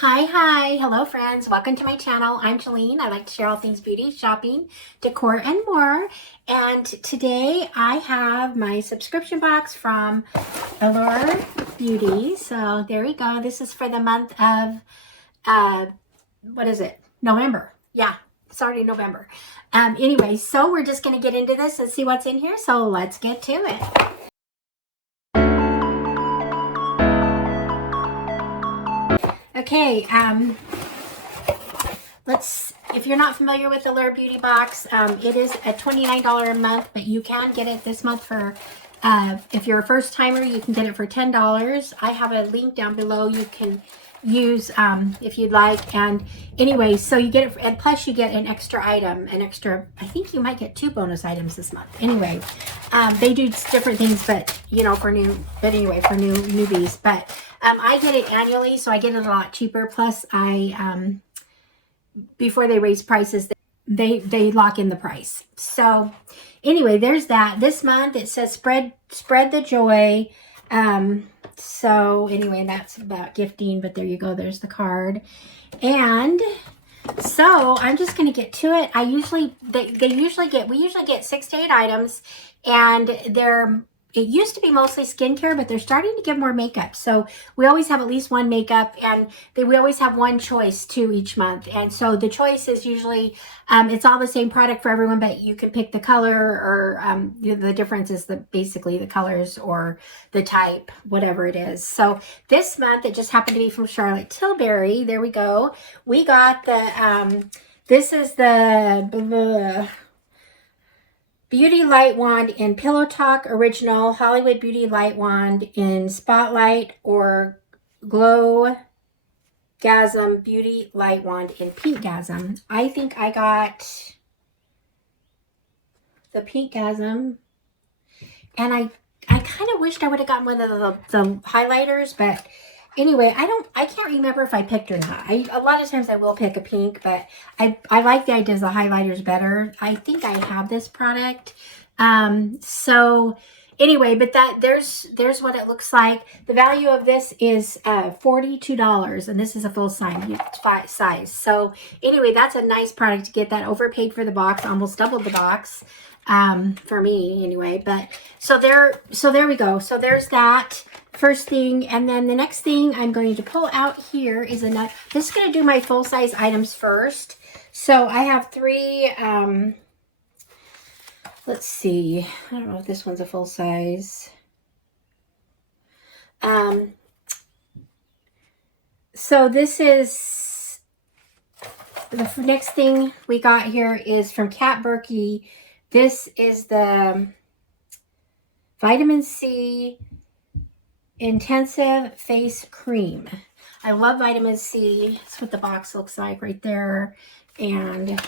Hi, hello friends, welcome to my channel. I'm Jolene. I like to share all things beauty, shopping, decor, and more. And today I have my subscription box from Allure Beauty. So there we go. This is for the month of, what is it? November. Yeah, it's already November. Anyway, so we're just going to get into this and see what's in here. So let's get to it. Okay, if you're not familiar with Allure Beauty Box, it is a $29 a month, but you can get it this month for, if you're a first timer, you can get it for $10. I have a link down below you can use if you'd like. And anyway, so you get it, and plus you get an extra item, I think you might get 2 bonus items this month. Anyway, they do different things, but you know, for newbies. But I get it annually, so I get it a lot cheaper. Plus before they raise prices, they lock in the price. So anyway, there's that. This month it says spread the joy. So anyway, that's about gifting, but there you go. There's the card. And so I'm just going to get to it. We usually get 6 to 8 items, and it used to be mostly skincare, but they're starting to get more makeup. So we always have at least one makeup, and we always have one choice too each month. And so the choice is usually, it's all the same product for everyone, but you can pick the color, or the difference is basically the colors or the type, whatever it is. So this month, it just happened to be from Charlotte Tilbury. There we go. We got this is the Beauty Light Wand in Pillow Talk Original, Hollywood Beauty Light Wand in Spotlight, or Glow Gasm Beauty Light Wand in Pink Gasm. I think I got the Pink Gasm, and I kind of wished I would have gotten one of the highlighters, but anyway, I can't remember if I picked or not. A lot of times I will pick a pink, but I like the idea of the highlighters better. I think I have this product. So anyway, but there's what it looks like. The value of this is $42, and this is a full size. So anyway, that's a nice product to get. That overpaid for the box, almost doubled the box. For me anyway. But so there we go. So there's that first thing, and then the next thing I'm going to pull out here is this is going to do my full-size items first. So I have 3, let's see, I don't know if this one's a full size. So this is, the next thing we got here is from Kat Berkey. This is the Vitamin C Intensive Face Cream. I love vitamin C. That's what the box looks like right there. And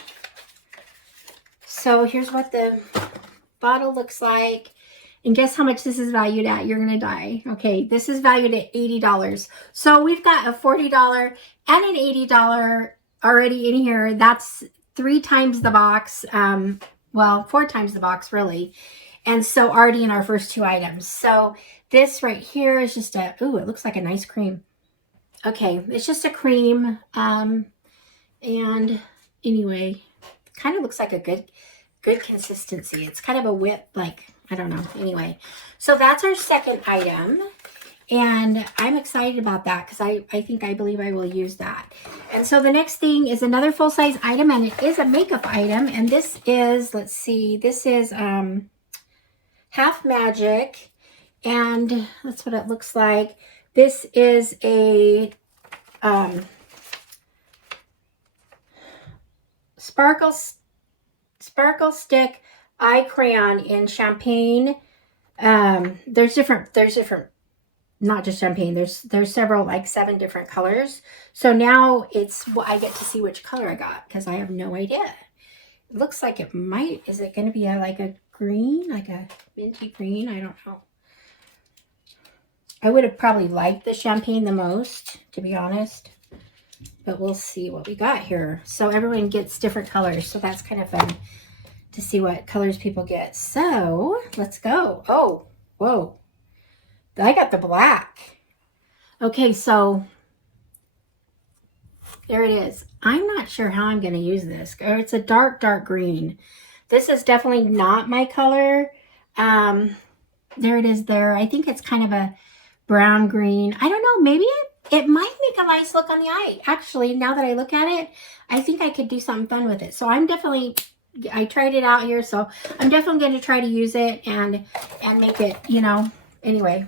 so here's what the bottle looks like. And guess how much this is valued at? You're going to die. Okay, this is valued at $80. So we've got a $40 and an $80 already in here. That's 3 times the box. Well, 4 times the box, really. And so already in our first 2 items. So this right here is just ooh, it looks like a nice cream. Okay, it's just a cream. And anyway, kind of looks like a good consistency. It's kind of a whip, like, I don't know. Anyway, so that's our second item. And I'm excited about that because I believe I will use that. And so the next thing is another full-size item, and it is a makeup item. And this is, let's see, this is Half Magic, and that's what it looks like. This is a sparkle stick eye crayon in champagne. There's different, not just champagne. There's several, like 7 different colors. So now I get to see which color I got because I have no idea. It looks like it might, is it going to be like a green, like a minty green? I don't know. I would have probably liked the champagne the most, to be honest. But we'll see what we got here. So everyone gets different colors. So that's kind of fun to see what colors people get. So let's go. Oh, whoa. I got the black. Okay, so there it is. I'm not sure how I'm going to use this. It's a dark green. This is definitely not my color. There it is there. I think it's kind of a brown green. I don't know. Maybe it might make a nice look on the eye. Actually, now that I look at it, I think I could do something fun with it. So I'm definitely, I tried it out here. So I'm definitely going to try to use it and make it, you know, anyway,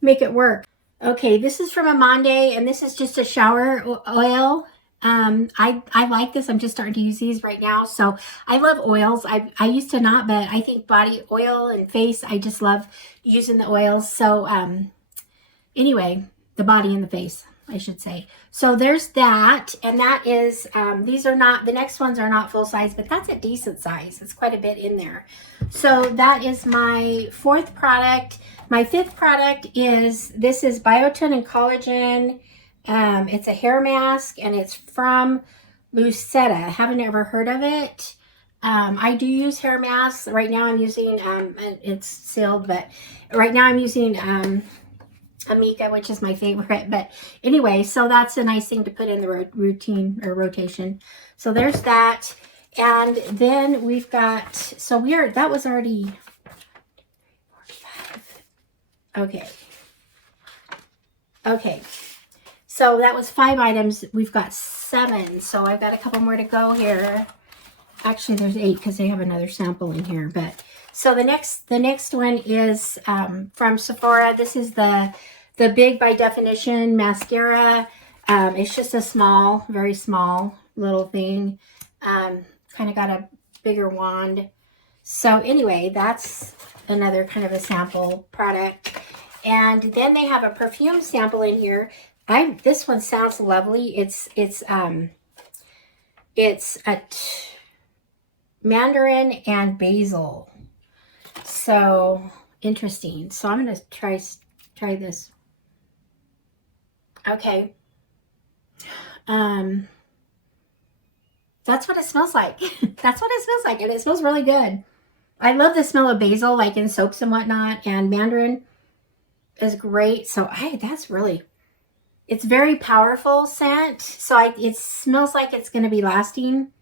make it work. Okay, this is from Amande, and this is just a shower oil. I like this. I'm just starting to use these right now. So I love oils. I used to not, but I think body oil and face, I just love using the oils. So anyway, the body and the face, I should say. So there's that, and that is, these are not, the next ones are not full size, but that's a decent size. It's quite a bit in there. So that is my fourth product. My fifth product is, this is biotin and collagen. It's a hair mask, and it's from Lucetta. Haven't ever heard of it. I do use hair masks. Right now I'm using, it's sealed, but right now I'm using Amica, which is my favorite. But anyway, so that's a nice thing to put in the routine or rotation. So there's that. And then we've got, so that was already, okay. Okay. So that was 5 items. We've got 7. So I've got a couple more to go here. Actually, there's 8 because they have another sample in here. But so the next one is from Sephora. This is the Big by Definition mascara. It's just a small, very small little thing. Kind of got a bigger wand. So anyway, that's another kind of a sample product. And then they have a perfume sample in here. This one sounds lovely. It's a mandarin and basil. So interesting. So I'm gonna try this. Okay. That's what it smells like. That's what it smells like, and it smells really good. I love the smell of basil, like in soaps and whatnot, and mandarin is great. So that's really, it's very powerful scent. So it smells like it's going to be lasting.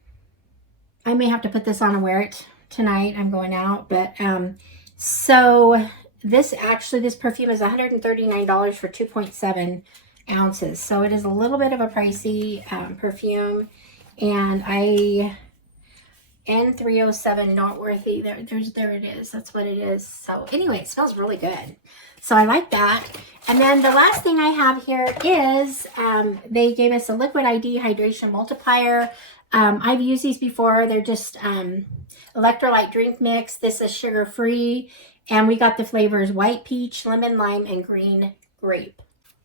I may have to put this on and wear it tonight. I'm going out, but so this perfume is $139 for 2.7 ounces. So it is a little bit of a pricey perfume, and N307 noteworthy. There it is. That's what it is. So anyway, it smells really good. So I like that. And then the last thing I have here is they gave us a Liquid ID Hydration Multiplier. I've used these before. They're just electrolyte drink mix. This is sugar-free. And we got the flavors white peach, lemon lime, and green grape.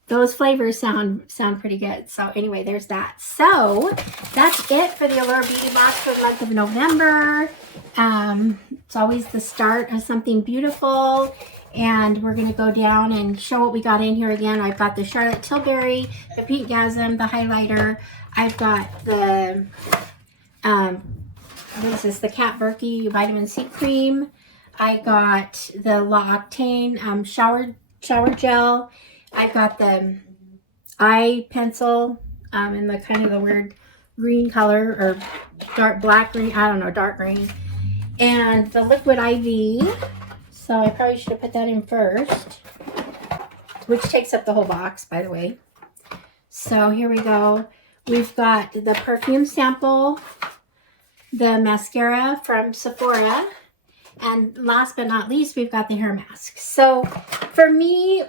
Those flavors sound pretty good. So anyway, there's that. So that's it for the Allure Beauty Box for the month of November. It's always the start of something beautiful. And we're going to go down and show what we got in here again. I've got the Charlotte Tilbury, the Pinkgasm, the highlighter. I've got the, what is this? The Kat Berkey Vitamin C Cream. I got the La Octane shower gel. I've got the eye pencil in the kind of the weird green color, or dark black green. I don't know, dark green. And the Liquid IV. So I probably should have put that in first, which takes up the whole box, by the way. So here we go. We've got the perfume sample, the mascara from Sephora, and last but not least, we've got the hair mask. So for me,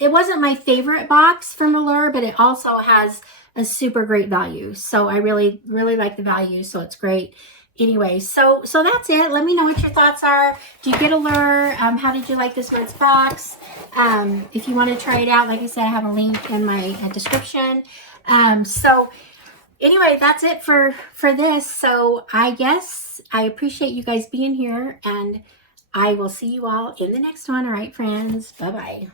it wasn't my favorite box from Allure, but it also has a super great value. So I really, really like the value, so it's great. Anyway, so that's it. Let me know what your thoughts are. Do you get Allure? How did you like this month's box? If you want to try it out, like I said, I have a link in my description. So anyway, that's it for this. So I guess I appreciate you guys being here, and I will see you all in the next one. All right, friends. Bye-bye.